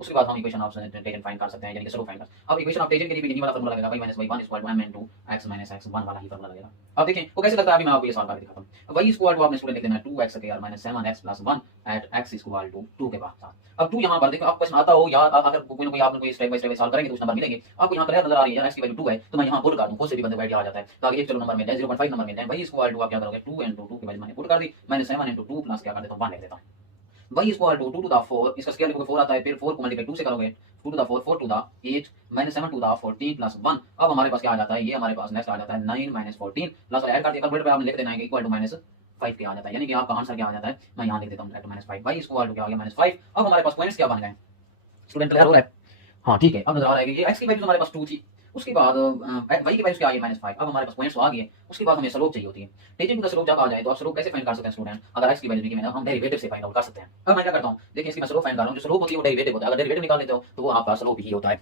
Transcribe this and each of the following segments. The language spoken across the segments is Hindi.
उसके बाद हम इक्वेशन ऑफ टेंजेंट फाइंड कर सकते हैं, यानी कि स्लोप फाइंड कर। अब इक्वेशन ऑफ टेंजेंट के लिए भी यही वाला फार्मूला लगेगा, y - y1 = m * x - x1 वाला ही फार्मूला लगेगा। अब देखें वो कैसे लगता है, अभी मैं आपको ये सॉल्व करके दिखाता हूं। y = आपने स्टूडेंट लिख देना है 2x² - 7x + 1 एट x = 2 के बाद। अब 2 यहां पर देखो, आपको क्वेश्चन आता हो या अगर कोई ना कोई आपने कोई स्टेप बाय स्टेप सॉल्व करेंगे तो उस नंबर मिलेंगे। आपको यहां क्लियर नजर आ रही है, x की वैल्यू 2 है, तो मैं यहां पुट कर दूं, खुद से भी बंदे को आइडिया आ जाता है, ताकि एक चलो नंबर मिल जाए, 0.5 नंबर मिल जाए। y = आप क्या करोगे, 2 * 2 की वैल्यू मैंने पुट कर दी, मैंने 7 * 2 प्लस क्या कर देता हूं, 1 लिख देता हूं। y = 2 to the 4, इसका स्क्वायर लिखोगे 4 आता है, फिर 4 को मल्टीप्लाई 2 से करोगे, 2 to the 4, 4 to the 8 7 to the 14 plus 1। अब हमारे पास क्या आ जाता है, ये हमारे पास नेक्स्ट आ जाता है 9 - 14 प्लस ऐड कर दिया, कैलकुलेटर पे आपने लिख देना है इक्वल टू -5 के आ जाता है, यानी कि आपका आंसर क्या आ जाता है, मैं यहां लिख देता हूं -5। y = क्या आ गया, -5। अब हमारे पास पॉइंट्स क्या बन गए, स्टूडेंट क्लियर हो रहा है? हाँ ठीक है, अब नजर आ रहा है कि ये x की वैल्यू हमारे पास 2 थी, उसके बाद y की वैल्यू क्या आई, -5। अब हमारे पास पॉइंट्स तो आ गए, उसके बाद हमें स्लोप चाहिए होती है। टेंजेंट का स्लोप जब आ जाए तो आप स्लोप कैसे फाइंड कर सकते हैं स्टूडेंट, अगर x की वैल्यू दी है हम डेरिवेटिव से फाइंड आउट कर सकते हैं। अब मैं क्या करता हूं, देखिए इसकी मैं स्लोप फाइंड कर रहा हूं, जो स्लोप होती है वो डेरिवेटिव होता है, अगर डेरिवेटिव निकाल लेते हो तो वो आपका स्लोप ही होता है।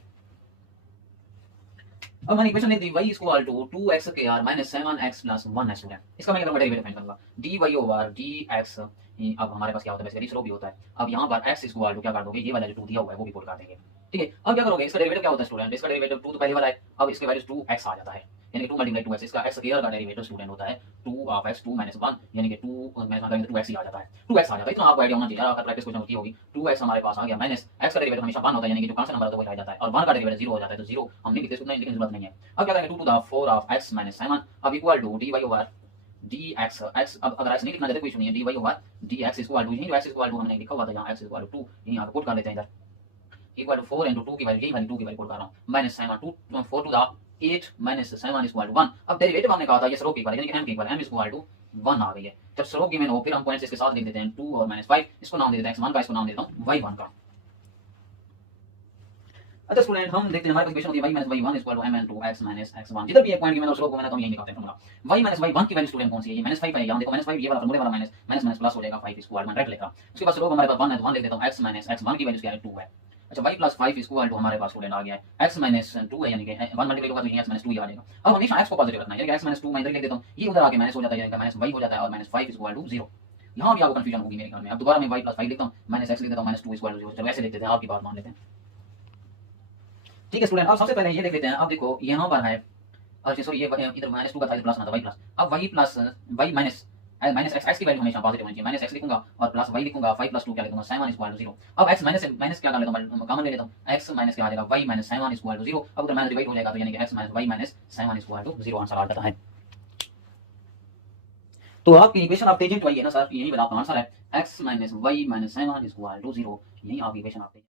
अब मैंने इक्वेशन लिख दी, y = 2x² - 7x + 1 है स्टूडेंट, इसका मैं करूंगा डेरिवेटिव फाइंड करूंगा, dy/dx। अब हमारे पास क्या होता है, बेसिकली स्लोप भी होता है। अब यहाँ पर x = क्या कर दोगे, ये वाला जो 2 दिया हुआ है वो भी पुट कर देंगे, ठीक है। अब क्या करोगे, इसका डेरिवेटिव क्या होता है स्टूडेंट, इसका डेरिवेटिव 2 तो पहले वाला है, अब इसके वैल्यू 2x आ जाता है, यानी कि 2 × 2x, इसका x² का डेरिवेटिव स्टूडेंट होता है 2 - 1, यानी कि 2 करेंगे 2x ही आ जाता है, 2x आ जाता है। इतना आपको आइडिया होना चाहिए, अगर प्रैक्टिस क्वेश्चन होती होगी। 2x हमारे पास आ गया, माइनस x का डेरिवेटिव हमेशा 1 होता है, यानी कि जो कांस्टेंट नंबर होता है वो आ जाता है, और 1 का डेरिवेटिव 0 हो जाता है, तो 0 हम नहीं लिखते, इसको नहीं लिखने की जरूरत नहीं है। अब क्या करेंगे, 2 to the 4 of x - 7 अब इक्वल टू dy/dx, x अब अगर x नहीं लिखना चाहते कोई इशू नहीं है, dy/dx = यही जो x = हमने लिखा हुआ था यहाँ, x = 2 यहीं आके पुट कर देते हैं इधर, इक्वल टू 4 * 2 की वैल्यू, यही वाली 2 की वैल्यू पुट कर रहा हूं, -7 2 4 to the 8 -7 = 1। अब डेरिवेटिव हमने कहा था ये स्लोप की इक्वल, यानी कि m की इक्वल, m = 1 आ गई है। जब स्लोप गिवन हो फिर हम पॉइंट्स इसके साथ लिख देते हैं 2 और -5, इसको नाम दे देते हैं x1 का, इसको नाम देता हूं y1 का। अच्छा स्टूडेंट, हम देखते हैं हमारे पास इक्वेशन होती है y - y1 = m * x - x1, जिधर भी एक पॉइंट गिवन और स्लोप को मैंने तो हम यही निकालते हैं फॉर्मूला। y - y1 की वैल्यू स्टूडेंट कौन सी है, ये -5 है, यहां देखो -5 ये वाला फॉर्मूले वाला माइनस माइनस माइनस प्लस हो जाएगा, 5 स्क्वायर में डायरेक्ट लिखा। उसके बाद स्लोप हमारे पास 1 है, तो 1 लिख देता हूं, x - x1 की वैल्यू क्या है, 2 है। अच्छा y + 5 = हमारे पास स्टूडेंट आ गया है x - 2 है, यानी कि 1 मल्टीप्लाई होगा तो यही x - 2 ही आ जाएगा। अब हमेशा x को पॉजिटिव रखना है, यानी कि x - 2 मैं इधर लिख देता हूं, ये उधर आके माइनस हो जाता है, यानी कि -y हो जाता है, और -5 = 0। यहां भी आपको कंफ्यूजन होगी मेरे ख्याल में। अब दोबारा मैं y + 5 लिखता हूं, -x लिख देता हूं, -2 = 0। चलो ऐसे लिख देते हैं, आपकी बात मान लेते हैं, ठीक है स्टूडेंट। अब सबसे पहले ये देख लेते हैं, अब देखो यहाँ पर है, अच्छा सॉरी ये इधर -2 का था, इधर प्लस ना था, y प्लस। अब y plus y minus x की वैल्यू हमेशा पॉजिटिव होनी चाहिए, -x लिखूंगा और प्लस y लिखूंगा, 5 + 2 क्या लिखूंगा, 7 = 0। अब x माइनस माइनस क्या कर लेता हूं, कॉमन ले लेता हूं, x माइनस क्या आ जाएगा, y - 7 = 0। अब उधर माइनस डिवाइड हो जाएगा, तो यानी कि x - y - 7 = 0 आंसर आ जाता है। तो आपकी इक्वेशन ऑफ टेंजेंट वही है ना सर, यही वाला आपका आंसर है, x - y - 7 = 0, यही आपकी इक्वेशन ऑफ टेंजेंट।